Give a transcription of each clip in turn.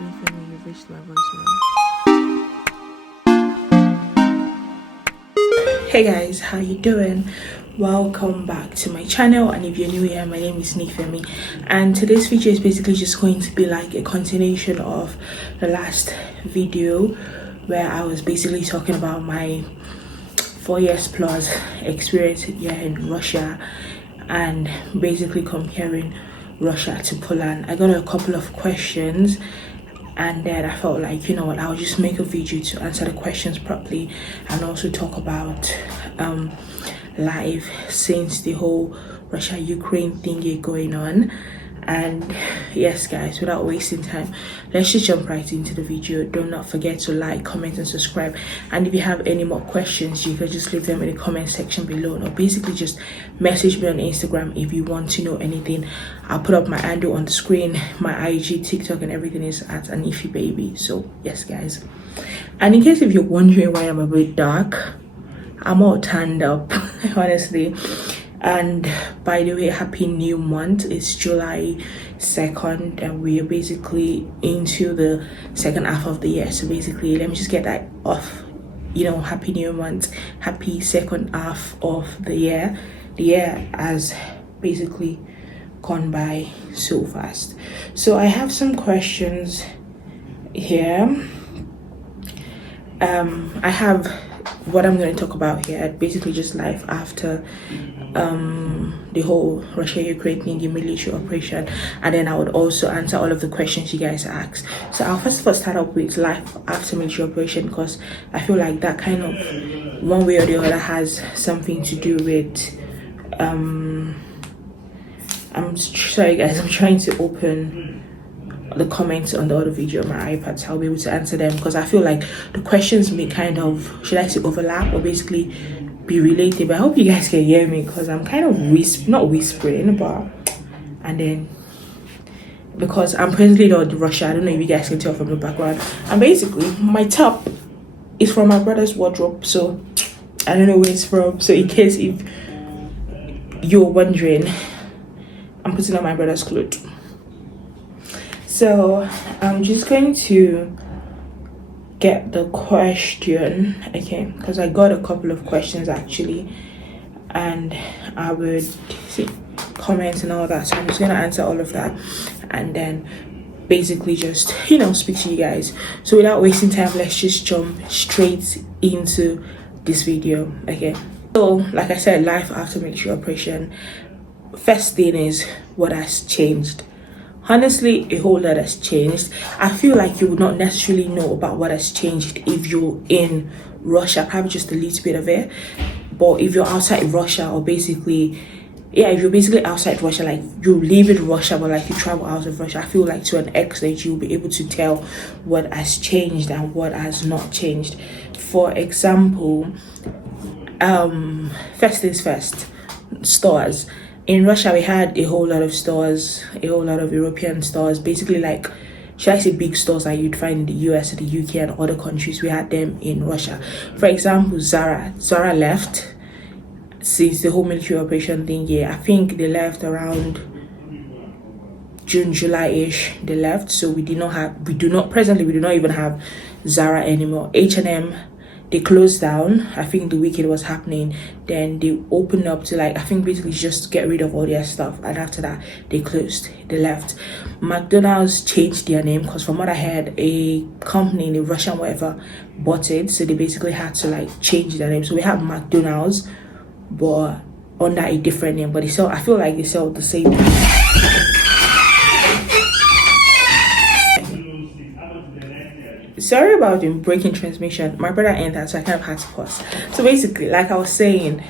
Nathan, you've reached my voicemail. Hey guys, how you doing? Welcome back to my channel, and if you're new here, my name is Nifemi, and today's video is basically just going to be like a continuation of the last video where I was basically talking about my 4 years plus experience here in Russia and basically comparing Russia to Poland. I got a couple of questions, and then I felt like, you know what, I'll just make a video to answer the questions properly and also talk about life since the whole Russia-Ukraine thingy going on. And yes guys, without wasting time, let's just jump right into the video. Do not forget to like, comment and subscribe, and if you have any more questions, you can just leave them in the comment section below, or basically just message me on Instagram if you want to know anything. I'll put up my handle on the screen. My IG, TikTok and everything is at Anifi Baby. So yes guys, and in case if you're wondering why I'm a bit dark, I'm all tanned up honestly. And by the way, happy new month. It's July 2nd and we are basically into the second half of the year. So basically, let me just get that off, you know, happy new month, happy second half of the year. The year has basically gone by so fast. So I have some questions here. I have what I'm going to talk about here, basically just life after the whole Russia-Ukraine thing, the military operation, and then I would also answer all of the questions you guys asked. So I'll first of all start up with life after military operation, because I feel like that kind of one way or the other has something to do with I'm sorry guys, I'm trying to open the comments on the other video on my iPad, so I'll be able to answer them, because I feel like the questions may kind of, should I say, overlap or basically be related. But I hope you guys can hear me, because I'm kind of not whispering, but and then because I'm presently not in Russia, I don't know if you guys can tell from the background, and basically my top is from my brother's wardrobe, so I don't know where it's from. So in case if you're wondering, I'm putting on my brother's clothes. So I'm just going to get the question, okay, because I got a couple of questions actually, and I would see comments and all that, so I'm just going to answer all of that and then basically just, you know, speak to you guys. So without wasting time, let's just jump straight into this video. Okay, so like I said, life after military operation. First thing is, what has changed? Honestly, a whole lot has changed. I feel like you would not necessarily know about what has changed if you're in Russia, probably just a little bit of it. But if you're outside Russia, or basically, yeah, if you're basically outside Russia, like you live in Russia, but like you travel out of Russia, I feel like to an extent you'll be able to tell what has changed and what has not changed. For example, first things first, stores. In Russia, we had a whole lot of stores, a whole lot of European stores, basically like, should I say, big stores that you'd find in the US, the UK and other countries. We had them in Russia. For example, Zara left since the whole military operation thing. Yeah, I think they left around June, July-ish, they left. So we do not even have Zara anymore. H&M, they closed down. I think the week it was happening, then they opened up to, like, I think basically just get rid of all their stuff, and after that they closed, they left. McDonald's changed their name, because from what I heard, a company in the Russian whatever bought it, so they basically had to like change their name. So we have McDonald's but under a different name, but I feel like they sell the same thing. Sorry about the breaking transmission. My brother entered, so I kind of had to pause. So basically, like I was saying,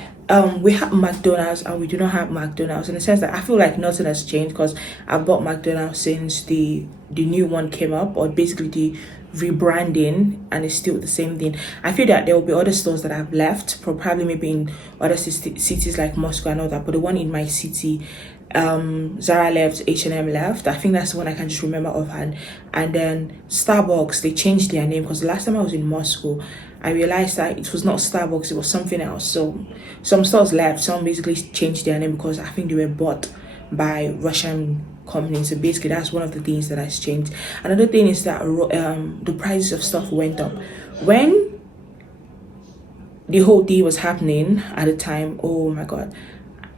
we have McDonald's and we do not have McDonald's, in the sense that I feel like nothing has changed, because I bought McDonald's since the new one came up, or basically the rebranding, and it's still the same thing. I feel that there will be other stores that I've left, probably maybe in other cities like Moscow and all that, but the one in my city, Zara left, H&M left. I think that's the one I can just remember offhand. And then Starbucks, they changed their name, because the last time I was in Moscow, I realized that it was not Starbucks, it was something else. So some stores left, some basically changed their name because I think they were bought by Russian company. So basically that's one of the things that has changed. Another thing is that the prices of stuff went up when the whole thing was happening at the time. Oh my god,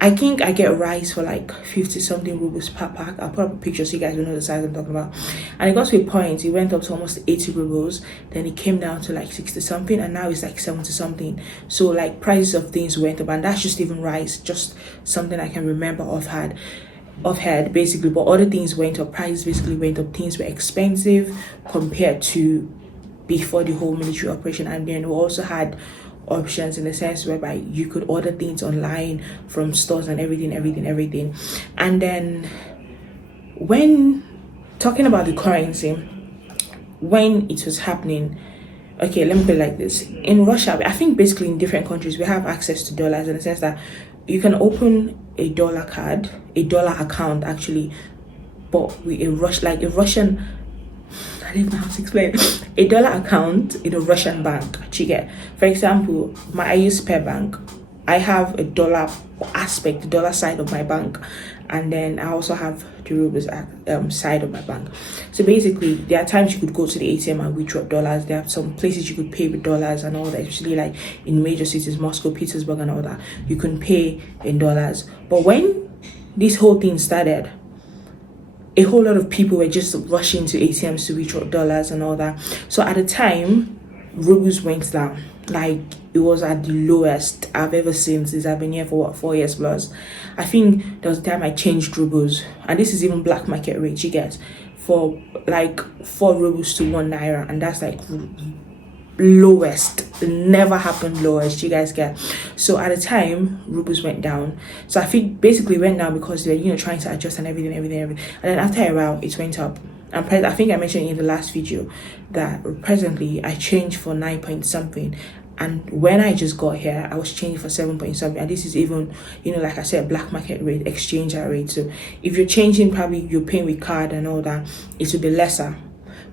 I think I get rice for like 50 something rubles per pack. I'll put up a picture so you guys will know the size I'm talking about. And it got to a point, it went up to almost 80 rubles. Then it came down to like 60 something, and now it's like 70 something. So like prices of things went up, and that's just even rice, just something I can remember offhand basically. But other things went up, prices basically went up. Things were expensive compared to before the whole military operation. And then we also had options in the sense whereby you could order things online from stores and everything. And then when talking about the currency, when it was happening, okay, let me put it like this. In Russia, I think basically in different countries we have access to dollars in the sense that you can open a dollar account actually, but with a Russian, I don't know how to explain it. A dollar account in a Russian bank. You get, for example, I use Per Bank. I have a dollar aspect, the dollar side of my bank, and then I also have the rubles side of my bank. So basically, there are times you could go to the ATM and withdraw dollars. There are some places you could pay with dollars and all that, especially like in major cities, Moscow, Petersburg, and all that. You can pay in dollars. But when this whole thing started, a whole lot of people were just rushing to ATMs to withdraw dollars and all that. So at the time, rubles went down. Like, it was at the lowest I've ever seen since I've been here for what, 4 years plus. I think there was a time I changed rubles, and this is even black market rate, you get, for like 4 rubles to 1 naira, and that's like lowest. It never happened lowest, you guys get. So at the time, rubles went down. So I think basically went down because they're trying to adjust and everything. And then after a while, it went up. And I think I mentioned in the last video that presently I changed for 9 point something, and when I just got here I was changing for 7 point something. And this is even, like I said, black market rate, exchange rate. So if you're changing, probably you're paying with card and all that, it will be lesser.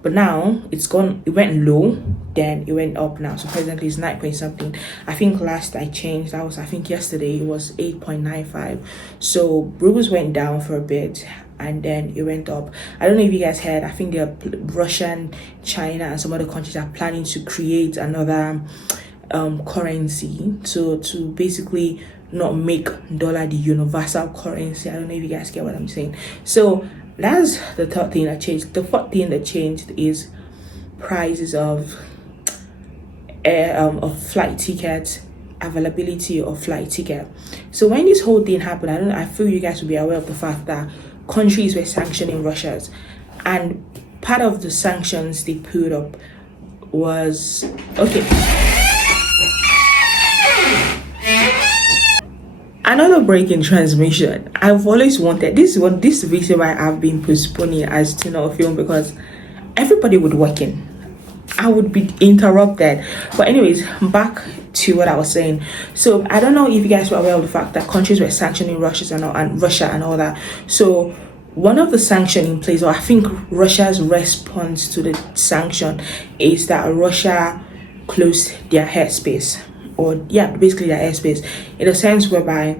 But now it's gone, it went low, then it went up now. So presently it's 9 point something. I think last I changed, I think yesterday, it was 8.95. So rubles went down for a bit and then it went up. I don't know if you guys heard, I think Russian, China, and some other countries are planning to create another currency. So to basically not make dollar the universal currency. I don't know if you guys get what I'm saying. So that's the third thing that changed. The fourth thing that changed is prices of flight tickets, availability of flight ticket. So when this whole thing happened, I feel you guys will be aware of the fact that countries were sanctioning Russia, and part of the sanctions they put up was another break in transmission. I've always wanted this reason why I've been postponing as to not film, because everybody would work in. I would be interrupted. But anyways, back to what I was saying. So I don't know if you guys were aware of the fact that countries were sanctioning Russia and all that. So one of the sanction in place, or I think Russia's response to the sanction, is that Russia closed their airspace. Or basically their airspace, in a sense whereby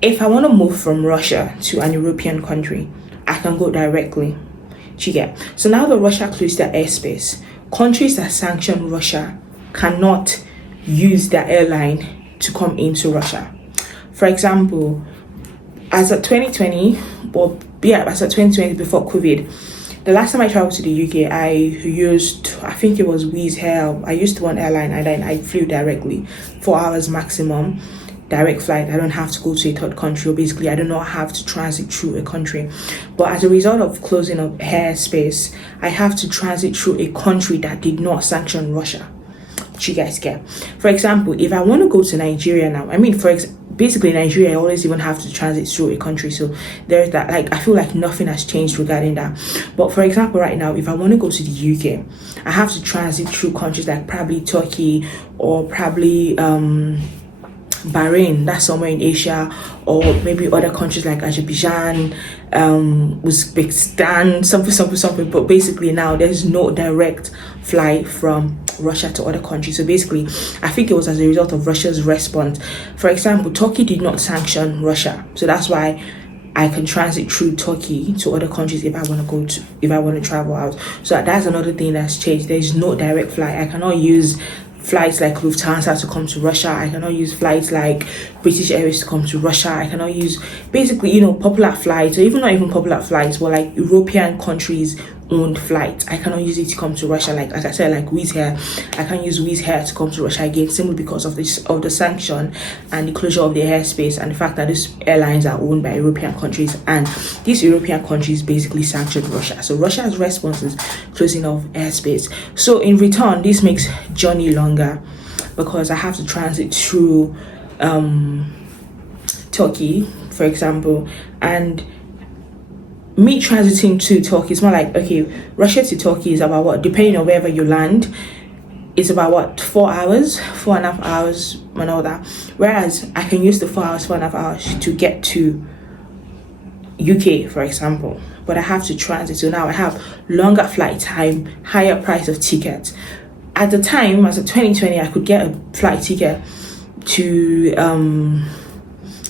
if I want to move from Russia to an European country, I can go directly. You get? So now that Russia closed their airspace, countries that sanction Russia cannot use their airline to come into Russia. For example, as of 2020, before COVID, the last time I traveled to the UK, I think it was Wizz Air. I used one airline and then I flew directly, 4 hours maximum, direct flight. I don't have to go to a third country, or basically I do not have to transit through a country. But as a result of closing of airspace, I have to transit through a country that did not sanction Russia. You guys get? For example, if I want to go to Nigeria now, basically Nigeria, I always even have to transit through a country. So there's that, I feel like nothing has changed regarding that. But for example, right now, if I want to go to the UK, I have to transit through countries like probably Turkey, or probably Bahrain, that's somewhere in Asia, or maybe other countries like Azerbaijan, Uzbekistan, something. But basically now there's no direct flight from Russia to other countries. So basically, I think it was as a result of Russia's response. For example, Turkey did not sanction Russia, so that's why I can transit through Turkey to other countries if I want to travel out. So that's another thing that's changed. There's no direct flight. I cannot use flights like Lufthansa to come to Russia. I cannot use flights like British Airways to come to Russia. I cannot use basically, popular flights, or even not even popular flights, but like European countries owned flights. I cannot use it to come to Russia. Like as I said, like Wizz Air, I can't use Wizz Air to come to Russia again, simply because of the sanction and the closure of the airspace, and the fact that these airlines are owned by European countries, and these European countries basically sanctioned Russia. So Russia's response is closing off airspace. So in return, this makes journey longer because I have to transit through Turkey, for example, and me transiting to Turkey is more like, okay, Russia to Turkey is about what, depending on wherever you land, it's about what, 4.5 hours and all that. Whereas I can use the 4.5 hours to get to UK, for example, but I have to transit. So now I have longer flight time, higher price of tickets. At the time, as of 2020, I could get a flight ticket to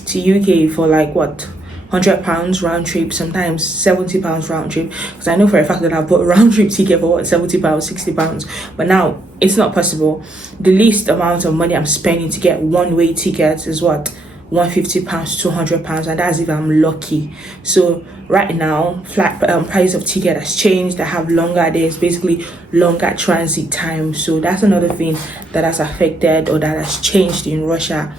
UK for like what, £100 round trip, sometimes £70 round trip, because I know for a fact that I bought a round trip ticket for what, £70, £60. But now it's not possible. The least amount of money I'm spending to get one-way tickets is what, £150, £200, and that's if I'm lucky. So right now, flight price of ticket has changed. I have longer days, basically longer transit time. So that's another thing that has affected or that has changed in Russia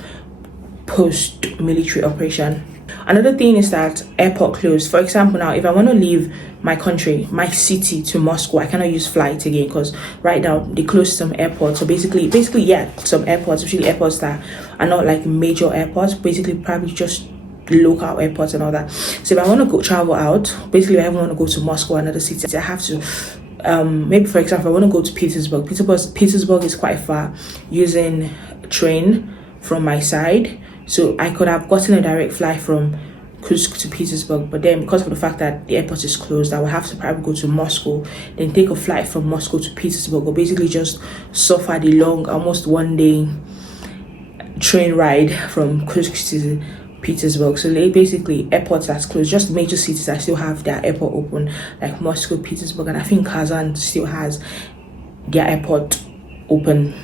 post military operation. Another thing is that airport closed. For example, now if I want to leave my country, my city, to Moscow, I cannot use flights again because right now they closed some airports. So basically yeah, some airports, especially airports that are not like major airports, basically probably just local airports and all that. So if I want to go travel out, basically if I want to go to Moscow or another city, I have to maybe, for example, I want to go to Petersburg. Petersburg is quite far, using train from my side. So I could have gotten a direct flight from Kursk to Petersburg, but then because of the fact that the airport is closed, I will have to probably go to Moscow, then take a flight from Moscow to Petersburg, or basically just suffer the long, almost 1 day train ride from Kursk to Petersburg. So basically airports that's closed, just major cities that still have their airport open, like Moscow, Petersburg, and I think Kazan still has their airport open.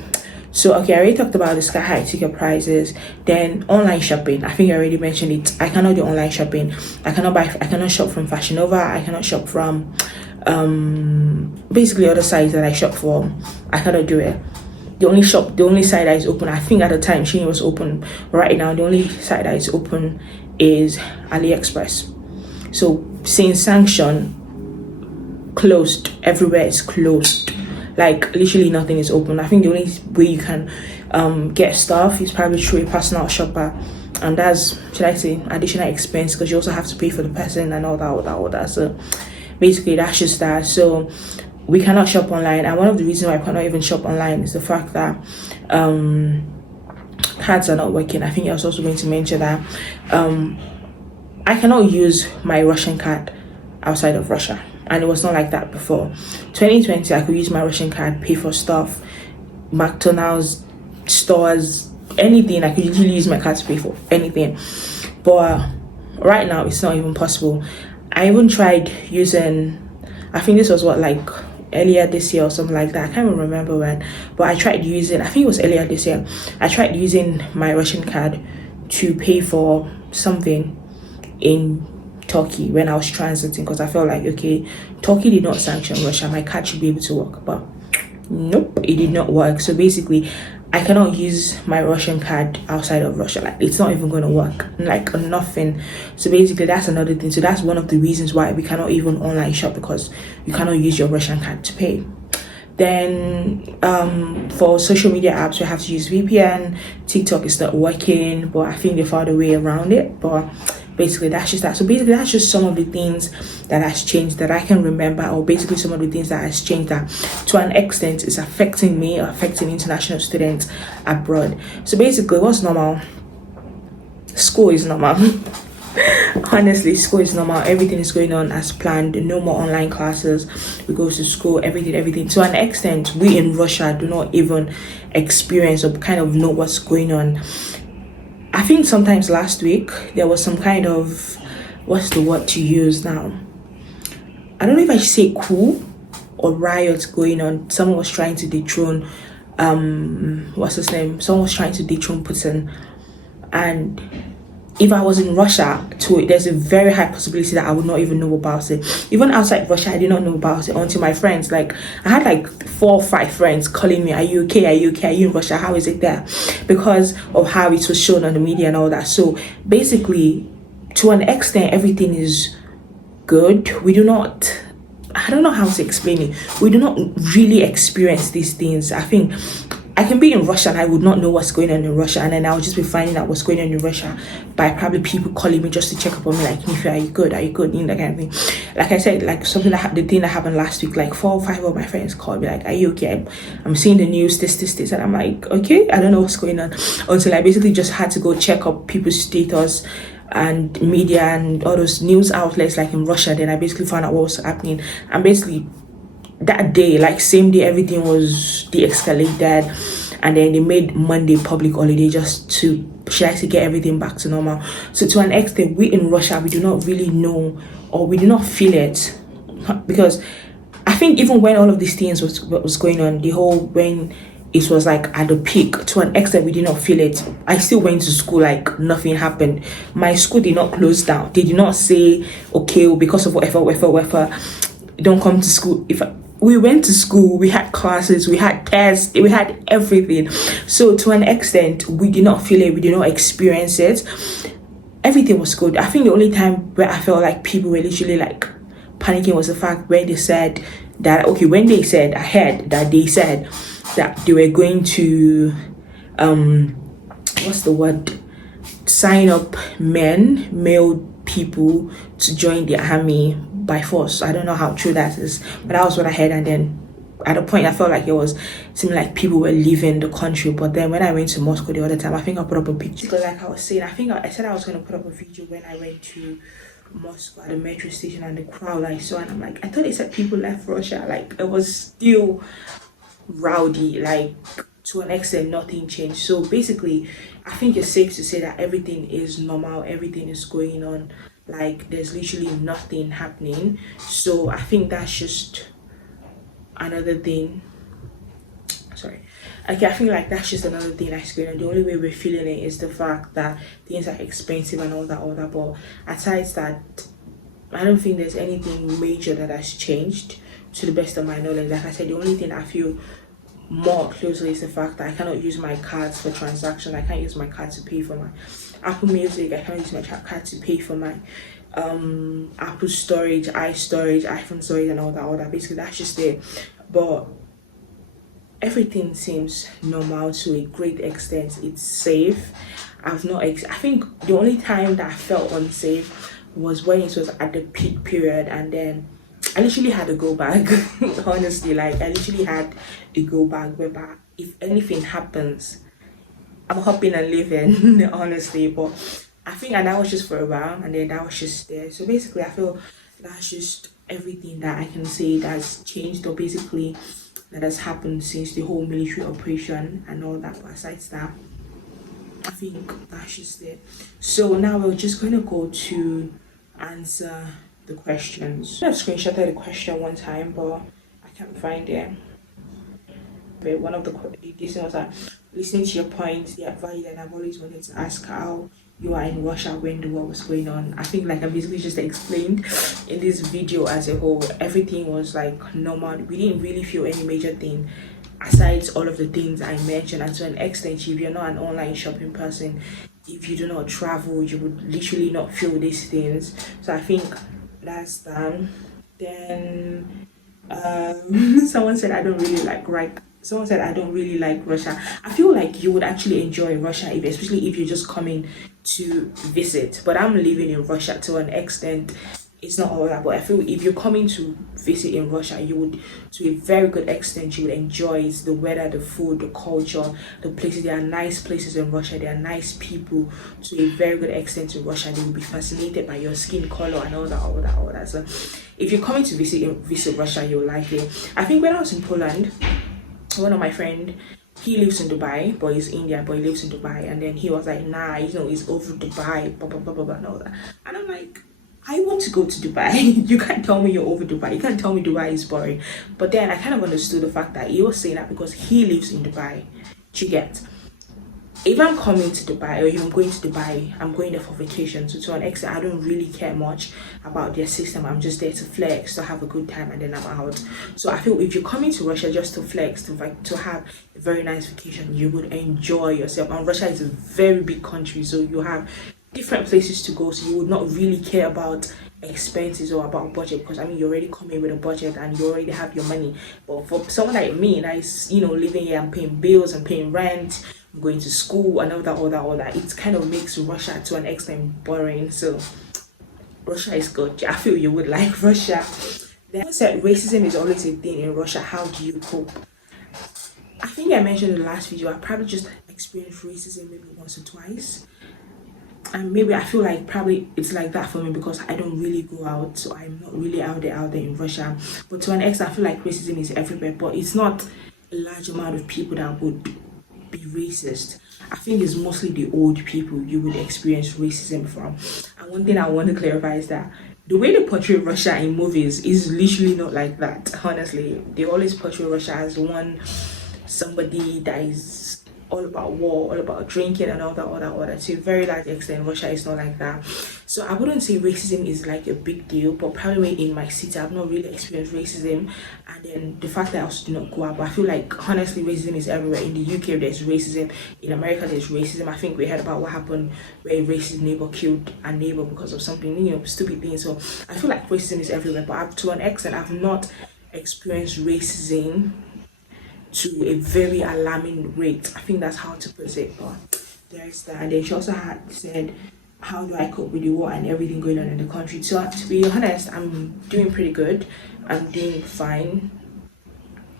So okay, I already talked about the sky high ticket prices. Then online shopping, I think I already mentioned it. I cannot do online shopping. I cannot shop from Fashion Nova. I cannot shop from basically other sites that I shop for. I cannot do it. The only site that is open, I think at the time Shein was open, but right now the only site that is open is AliExpress. So since sanction closed, everywhere is closed. Like literally nothing is open. I think the only way you can get stuff is probably through a personal shopper, and that's, should I say, additional expense, because you also have to pay for the person and all that. So basically that's just that. So we cannot shop online, and one of the reasons why I cannot even shop online is the fact that cards are not working. I think I was also going to mention that I cannot use my Russian card outside of Russia. And it was not like that before. 2020, I could use my Russian card, pay for stuff, McDonald's, stores, anything. I could usually use my card to pay for anything. But right now, it's not even possible. I even tried using, I think this was what, like earlier this year or something like that. I can't even remember when. But I tried using, I think it was earlier this year, I tried using my Russian card to pay for something in Turkey when I was transiting, because I felt like, okay, Turkey did not sanction Russia, my card should be able to work, but nope, it did not work. So basically I cannot use my Russian card outside of Russia. Like it's not even going to work, like nothing. So basically that's another thing. So that's one of the reasons why we cannot even online shop, because you cannot use your Russian card to pay. Then for social media apps, we have to use VPN. TikTok is not working, but I think they found a way around it. But basically that's just that. So basically that's just some of the things that has changed that I can remember, or basically some of the things that has changed that to an extent is affecting me or affecting international students abroad. So basically what's normal? School is normal. Honestly, school is normal. Everything is going on as planned. No more online classes. We go to school, everything. To an extent, we in Russia do not even experience or kind of know what's going on. I think sometimes last week there was some kind of what's the word to use now? I don't know if I should say coup or riots going on. Someone was trying to dethrone what's his name? Someone was trying to dethrone Putin. And if I was in Russia too, there's a very high possibility that I would not even know about it. Even outside Russia, I did not know about it until my friends, like I had like 4 or 5 friends calling me, are you okay? Are you okay? Are you in Russia? How is it there? Because of how it was shown on the media and all that. So basically, to an extent, everything is good. We do not, I don't know how to explain it. We do not really experience these things. I think I can be in Russia and I would not know what's going on in Russia, and then I'll just be finding out what's going on in Russia by probably people calling me just to check up on me, like, Nifi, are you good? Are you good? You know, that kind of thing. Like I said, like something that the thing that happened last week, like 4 or 5 of my friends called me, like, are you okay? I'm seeing the news, this, and I'm like, okay, I don't know what's going on, until I basically just had to go check up people's status and media and all those news outlets like in Russia. Then I basically found out what was happening, and basically that day, like same day, everything was de-escalated, and then they made Monday public holiday just to, should I say, get everything back to normal. So to an extent, we in Russia, we do not really know, or we do not feel it, because I think even when all of these things was going on, the whole, when it was like at the peak, to an extent we did not feel it. I still went to school like nothing happened. My school did not close down. They did not say, okay, because of whatever, don't come to school. If we went to school, we had classes, we had tests, we had everything. So to an extent, we did not feel it, we did not experience it. Everything was good. I think the only time where I felt like people were literally like panicking was the fact where they said that, okay, when they said, I heard that they said that they were going to what's the word, sign up male people to join the army by force. I don't know how true that is, but that was what I heard. And then at a point I felt like it seemed like people were leaving the country. But then when I went to Moscow the other time, I think I put up a picture, because like I was saying, I said I was going to put up a video when I went to Moscow at the metro station, and the crowd I saw, and I'm like, I thought they said people left Russia. Like it was still rowdy, like to an extent nothing changed. So basically I think it's safe to say that everything is normal, everything is going on, like there's literally nothing happening. So I think that's just another thing, sorry, okay, I think like that's just another thing that's going on. The only way we're feeling it is the fact that things are expensive and all that, but aside that, I don't think there's anything major that has changed to the best of my knowledge. Like I said, the only thing I feel more closely is the fact that I cannot use my cards for transaction. I can't use my card to pay for my Apple Music. I can't use my card to pay for my Apple storage, iPhone storage, and all that. Basically, that's just it. But everything seems normal to a great extent. It's safe. I've not. I think the only time that I felt unsafe was when it was at the peak period, and then I literally had to go back. Honestly, like I literally had to go back. But if anything happens, I'm hopping and leaving. Honestly, but I think, and that was just for a while, and then that was just there. So basically, I feel that's just everything that I can say that's changed, or basically that has happened since the whole military operation and all that. But besides that, I think that's just it. So now we're just going to go to answer the questions. I've screenshotted the question one time, but I can't find it. But one of the this was like, listening to your points, they are valid, and I've always wanted to ask how you are in Russia when the war was going on. I think like I basically just explained in this video as a whole, everything was like normal. We didn't really feel any major thing aside all of the things I mentioned. And to an extent, if you're not an online shopping person, if you do not travel, you would literally not feel these things. So I think that's done. Then someone said I don't really like someone said I don't really like Russia. I feel like you would actually enjoy Russia, especially if you're just coming to visit. But I'm living in Russia to an extent. It's not all that, but I feel if you're coming to visit in Russia, you would, to a very good extent, you would enjoy the weather, the food, the culture, the places. There are nice places in Russia. There are nice people to a very good extent in Russia. They will be fascinated by your skin color and all that. So if you're coming to visit Russia, you'll like it. I think when I was in Poland, one of my friend, he lives in Dubai, but he's Indian, but he lives in Dubai, and then he was like, nah, it's over Dubai, blah blah blah blah blah, and all that. And I'm like, I want to go to Dubai. You can't tell me you're over Dubai. You can't tell me Dubai is boring. But then I kind of understood the fact that he was saying that because he lives in Dubai. Do you get? If I'm coming to Dubai or if I'm going to Dubai, I'm going there for vacation. So to an extent, I don't really care much about their system. I'm just there to flex, to have a good time, and then I'm out. So I feel if you're coming to Russia just to flex, to have a very nice vacation, you would enjoy yourself. And Russia is a very big country, so you have different places to go. So you would not really care about expenses or about budget, because I mean you're already coming with a budget and you already have your money. But for someone like me that is, you know, living here, I'm paying bills, I'm paying rent, I'm going to school and all that, it kind of makes Russia to an extent boring. So Russia is good. I feel you would like Russia. Then I said racism is always a thing in Russia. How do you cope? I think I mentioned in the last video, I probably just experienced racism maybe once or twice. And maybe I feel like probably it's like that for me because I don't really go out, so I'm not really out there in Russia. But to an extent, I feel like racism is everywhere, but it's not a large amount of people that would be racist. I think it's mostly the old people you would experience racism from. And one thing I want to clarify is that the way they portray Russia in movies is literally not like that. Honestly, they always portray Russia as somebody that is all about war, all about drinking and all that. To a very large extent, Russia is not like that. So I wouldn't say racism is like a big deal, but probably in my city, I've not really experienced racism. And then the fact that I also do not go out, but I feel like honestly, racism is everywhere. In the UK, there's racism. In America, there's racism. I think we heard about what happened where a racist neighbor killed a neighbor because of something, you know, stupid thing. So I feel like racism is everywhere, but to an extent, I've not experienced racism to a very alarming rate. I think that's how to put it. But there's that. And then she also had said, how do I cope with the war and everything going on in the country? So to be honest, I'm doing pretty good. I'm doing fine.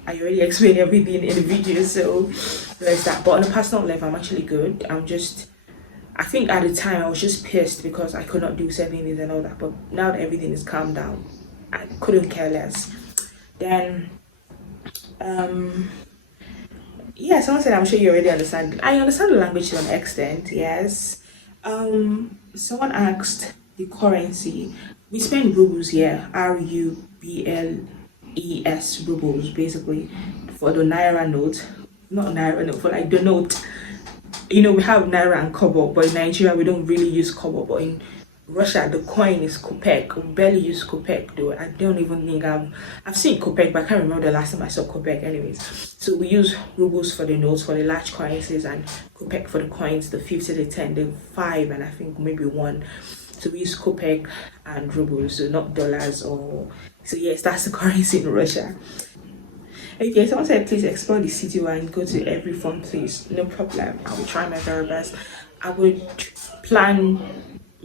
I already explained everything in the video, so there's that. But on a personal level, I'm actually good. I think at the time I was just pissed because I could not do certain things and all that. But now that everything is calmed down, I couldn't care less. Then yeah, someone said, I'm sure you already understand. I understand the language to an extent, yes. Someone asked the currency. We spend rubles here, RUBLES, rubles, basically, for the naira note. Not naira note, for like the note. You know, we have naira and kobo, but in Nigeria we don't really use kobo. But in Russia, the coin is kopek. We barely use kopek though. I don't even think I've seen kopek, but I can't remember the last time I saw kopek. Anyways, so we use rubles for the notes, for the large currencies, and kopek for the coins, the 50, the 10, the 5, and I think maybe 1. So we use kopek and rubles, so not dollars or. So yes, that's the currency in Russia. Okay, someone said please explore the city and go to every fun place. No problem. I will try my very best. I would plan.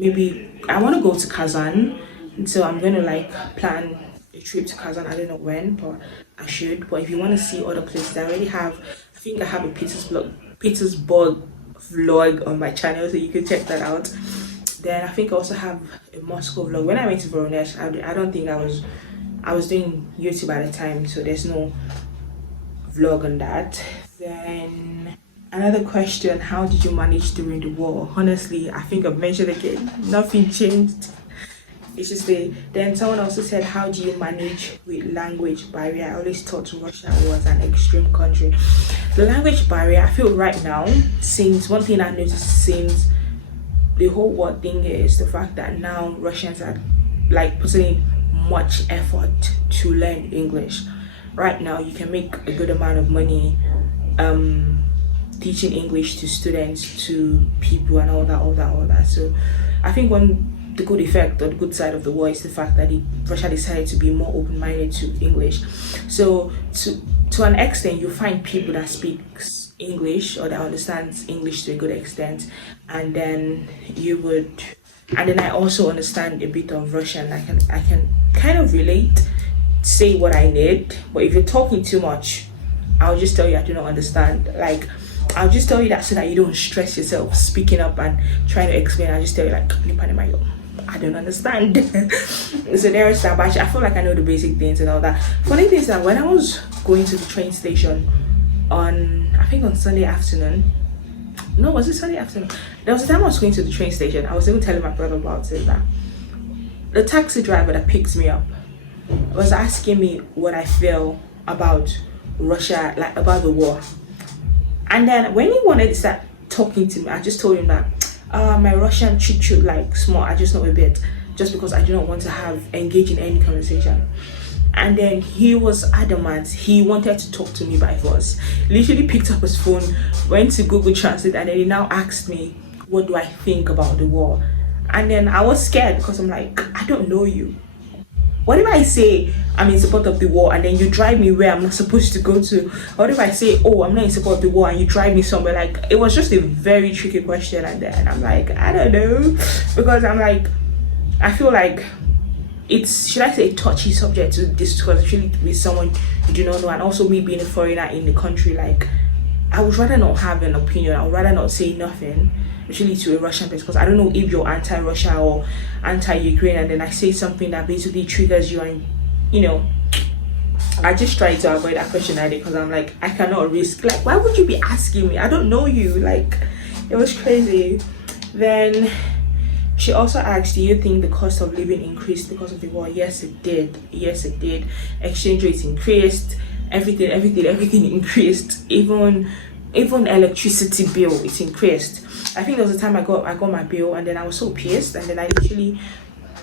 Maybe I want to go to Kazan, so I'm gonna like plan a trip to Kazan. I don't know when, but I should. But if you want to see other places, I think I have a Petersburg vlog on my channel, so you can check that out. Then I think I also have a Moscow vlog. When I went to Voronezh, I don't think I was doing YouTube at the time, so there's no vlog on that. Then another question, how did you manage during the war? Honestly, I think I've mentioned again, nothing changed. It's just then someone also said, how do you manage with language barrier? I always thought Russia was an extreme country. The language barrier, I feel right now, since one thing I noticed since the whole war thing is the fact that now Russians are like putting much effort to learn English. Right now, you can make a good amount of money teaching English to students, to people, and all that. So I think the good effect or the good side of the war is the fact that Russia decided to be more open-minded to English. So to an extent, you find people that speak English or that understands English to a good extent, and then I also understand a bit of Russian. I can kind of relate, say what I need, but if you're talking too much, I'll just tell you I do not understand. Like, I'll just tell you that so that you don't stress yourself speaking up and trying to explain. I'll just tell you like, I don't understand. So there's that, but I feel like I know the basic things and all that. Funny thing is that when I was going to the train station on Sunday afternoon, no, was it Sunday afternoon? There was a time I was going to the train station. I was even telling my brother about it that the taxi driver that picked me up was asking me what I feel about Russia, like about the war. And then when he wanted to start talking to me, I just told him that my Russian treat you like small. I just know a bit, just because I do not want to engage in any conversation. And then he was adamant. He wanted to talk to me by force. Literally picked up his phone, went to Google Translate, and then he now asked me, "What do I think about the war?" And then I was scared because I'm like, I don't know you. What if I say I'm in support of the war and then you drive me where I'm not supposed to go to? What if I say, oh, I'm not in support of the war and you drive me somewhere? Like, it was just a very tricky question. And then I'm like, I don't know. Because I'm like, I feel like it's, should I say, a touchy subject to discuss actually with someone you do not know. And also me being a foreigner in the country, like, I would rather not have an opinion. I would rather not say nothing, actually, to a Russian person, because I don't know if you're anti-Russia or anti-Ukraine, and then I say something that basically triggers you, and you know, I just try to avoid that question idea because I'm like, I cannot risk. Like, why would you be asking me? I don't know you. Like, it was crazy. Then she also asked, do you think the cost of living increased because of the war? Yes, it did. Yes, it did. Exchange rates increased. Everything increased. Even electricity bill, it increased. I think there was a time I got my bill and then I was so pissed, and then I literally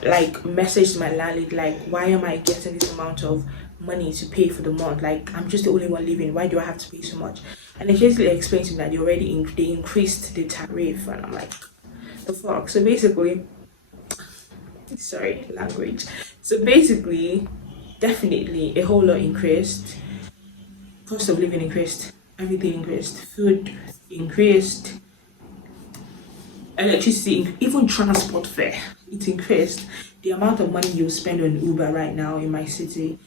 like messaged my landlord like, why am I getting this amount of money to pay for the month? Like, I'm just the only one living. Why do I have to pay so much? And they basically explained to me that they increased the tariff, and I'm like, the fuck. So basically, sorry, language. So basically, definitely a whole lot increased. Cost of living increased. Everything increased. Food increased. Electricity, even transport fare, it increased. The amount of money you spend on Uber right now in my city,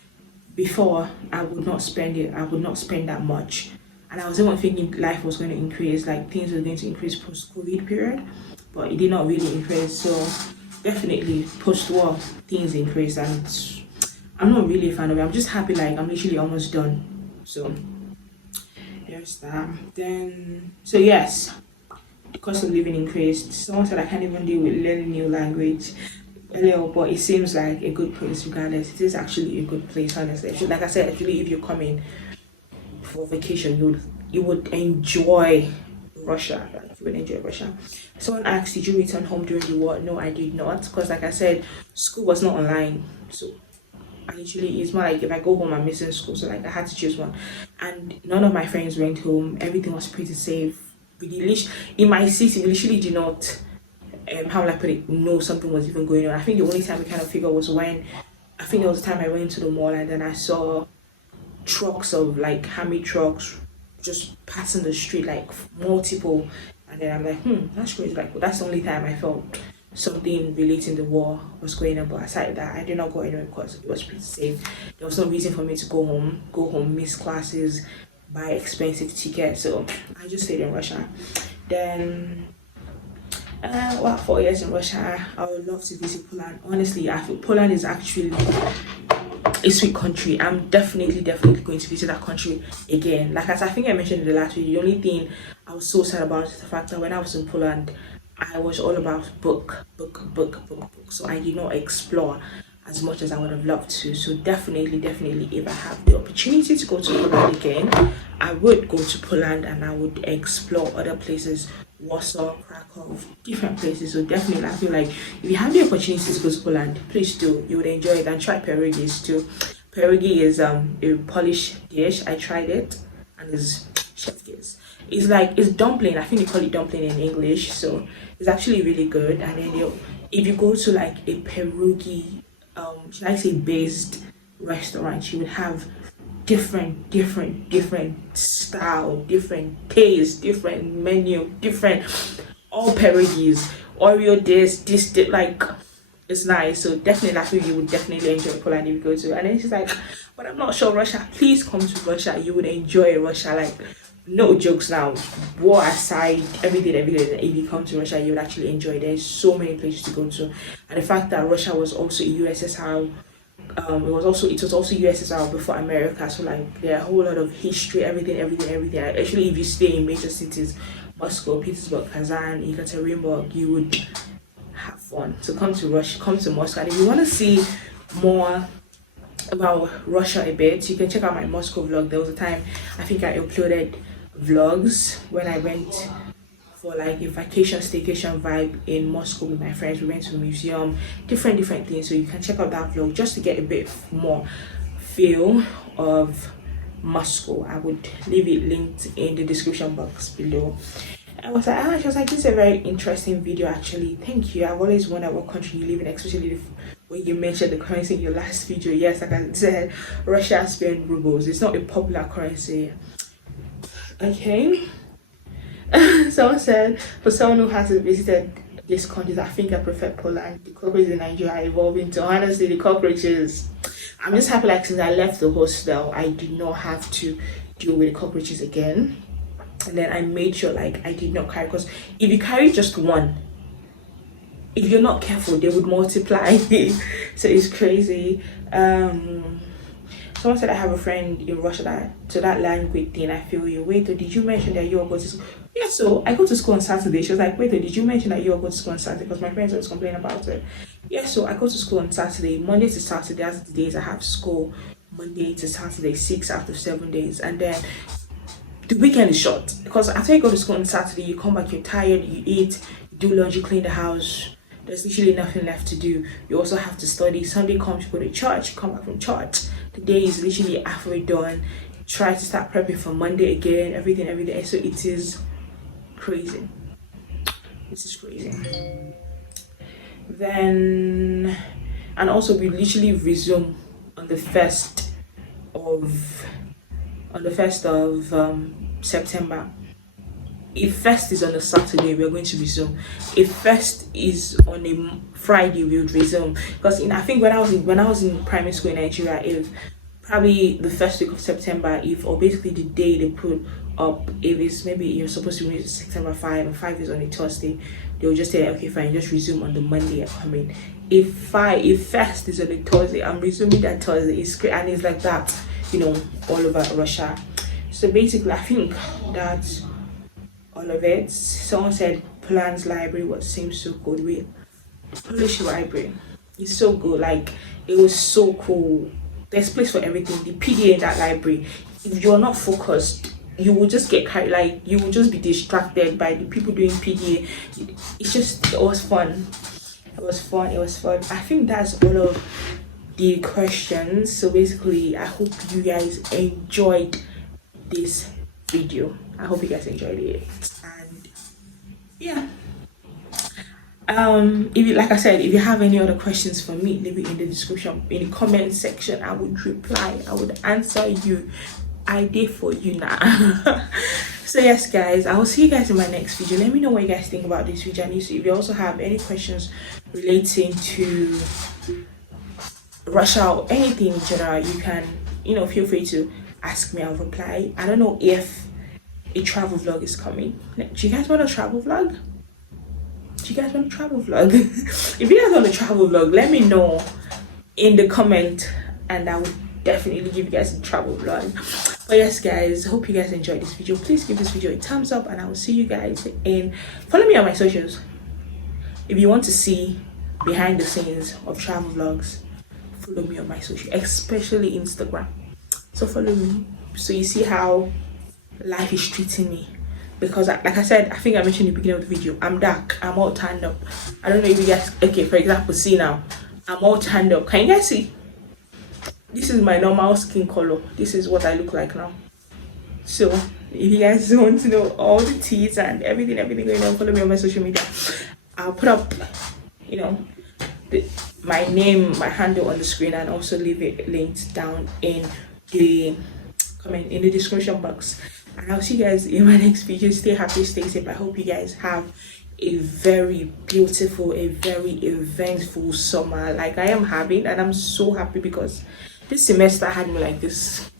before I would not spend it. I would not spend that much. And I was even thinking life was going to increase, like things were going to increase post-COVID period, but it did not really increase. So definitely post-war things increased, and I'm not really a fan of it. I'm just happy, like I'm literally almost done. So there's that. Then so yes, the cost of living increased. Someone said I can't even deal with learning new language earlier, but it seems like a good place regardless. It is actually a good place, honestly. Like I said, actually, if you're coming for vacation, you would enjoy Russia. Like, you would enjoy Russia. Someone asked, did you return home during the war? No, I did not, because like I said, school was not online. So I literally, it's more like if I go home, I'm missing school. So like I had to choose one. And none of my friends went home. Everything was pretty safe. In my city, we literally did not how will I put it, know something was even going on. I think the only time we kind of figured was when I think there was a time I went to the mall and then I saw trucks of like army trucks just passing the street, like multiple, and then I'm like, that's crazy. Like, well, that's the only time I felt something relating to the war was going on. But aside that, I did not go anywhere because it was pretty safe. There was no reason for me to go home, miss classes, buy expensive tickets. So I just stayed in Russia. Then 4 years in Russia, I would love to visit Poland. Honestly, I feel Poland is actually a sweet country. I'm definitely going to visit that country again. Like as I think I mentioned in the last video, the only thing I was so sad about is the fact that when I was in Poland, I was all about book. So I did not explore as much as I would have loved to. So definitely, if I have the opportunity to go to Poland again, I would go to Poland and I would explore other places, Warsaw, Krakow, different places. So definitely, I feel like if you have the opportunity to go to Poland, please do. You would enjoy it, and try pierogies too. Pierogi is a Polish dish. I tried it, and it's chef kiss. It's dumpling. I think they call it dumpling in English. So it's actually really good. And then if you go to like a pierogi, should I say based restaurant, you would have different style, different taste, different menu, different all pierogies, Oreo this like it's nice. So definitely I feel you would definitely enjoy Poland if you go to. And then she's like, but I'm not sure Russia. Please come to Russia. You would enjoy Russia. Like, no jokes now. War aside, everything. If you come to Russia, you would actually enjoy it. There's so many places to go to. And the fact that Russia was also a USSR, it was also USSR before America. So like there are a whole lot of history, everything. Actually, if you stay in major cities, Moscow, Petersburg, Kazan, Ekaterinburg, you would have fun. So come to Moscow, and if you want to see more about Russia a bit, you can check out my Moscow vlog. There was a time I think I uploaded vlogs when I went for like a vacation staycation vibe in Moscow with my friends. We went to a museum, different things. So you can check out that vlog just to get a bit more feel of Moscow. I would leave it linked in the description box below. I was like, she was like, this is a very interesting video actually. Thank you. I've always wondered what country you live in, especially when you mentioned the currency in your last video. Yes, like I said, Russia spends rubles. It's not a popular currency. Okay. Someone said, for someone who hasn't visited these countries, I think I prefer Poland. The cockroaches in Nigeria are evolving to honestly the cockroaches. I'm just happy like since I left the hostel, I did not have to deal with the cockroaches again. And then I made sure like I did not carry, because if you carry just one, if you're not careful, they would multiply. So it's crazy. Someone said I have a friend in Russia that language thing. I feel you. Wait, did you mention that you are going to school? Yeah, so I go to school on Saturday. She was like, wait, did you mention that you are going to school on Saturday? Because my friends always complain about it. Yeah, so I go to school on Saturday. Monday to Saturday, that's the days I have school. Monday to Saturday, 6 out of 7 days. And then the weekend is short. Because after you go to school on Saturday, you come back, you're tired, you eat, you do laundry, clean the house. There's literally nothing left to do. You also have to study. Sunday comes, you go to church, you come back from church. The day is literally halfway done. Try to start prepping for Monday again, everything. So it is crazy. This is crazy. Then, and also we literally resume on the 1st of September. If first is on a Saturday, we're going to resume. If first is on a Friday, we'll resume. Because I think when I was in primary school in Nigeria, if probably the first week of September, or basically the day they put up, if it's maybe you're supposed to reach September 5 and 5 is on a Thursday, they'll just say, okay, fine, just resume on the Monday coming. If first is on a Thursday, I'm resuming that Thursday. It's great, and it's like that, all over Russia. So basically, I think that's all of it. Someone said Poland's library what seems so good. With Polish library, it's so good. Like, it was so cool. There's place for everything. The PDA in that library, if you're not focused, you will just get carried, like you will just be distracted by the people doing PDA. It was fun. It was fun. I think that's all of the questions. So basically, I hope you guys enjoyed this video. I hope you guys enjoyed it. And yeah. Like I said, if you have any other questions for me, leave it in the description, in the comment section. I would reply, I would answer you. I did for you now. So yes guys, I will see you guys in my next video. Let me know what you guys think about this video, and if you also have any questions relating to Russia or anything in general, you can feel free to ask me. I'll reply. I don't know if a travel vlog is coming. Do you guys want a travel vlog? If you guys want a travel vlog, let me know in the comment, and I will definitely give you guys a travel vlog. But yes guys, hope you guys enjoyed this video. Please give this video a thumbs up, and I will see you guys follow me on my socials. If you want to see behind the scenes of travel vlogs, follow me on my social, especially Instagram. So follow me so you see how life is treating me. Because like I said, I think I mentioned in the beginning of the video, I'm dark, I'm all tanned up. I don't know if you guys, okay, for example, see now, I'm all tanned up. Can you guys see? This is my normal skin color. This is what I look like now. So if you guys want to know all the teas and everything going on, follow me on my social media. I'll put up my name, my handle on the screen, and also leave it linked down in the comment in the description box. And I'll see you guys in my next video. Stay happy, stay safe. I hope you guys have a very beautiful, a very eventful summer like I am having, and I'm so happy because this semester had me like this.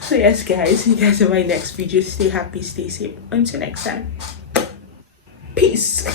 So yes guys, see you guys in my next video. Stay happy, stay safe. Until next time, peace.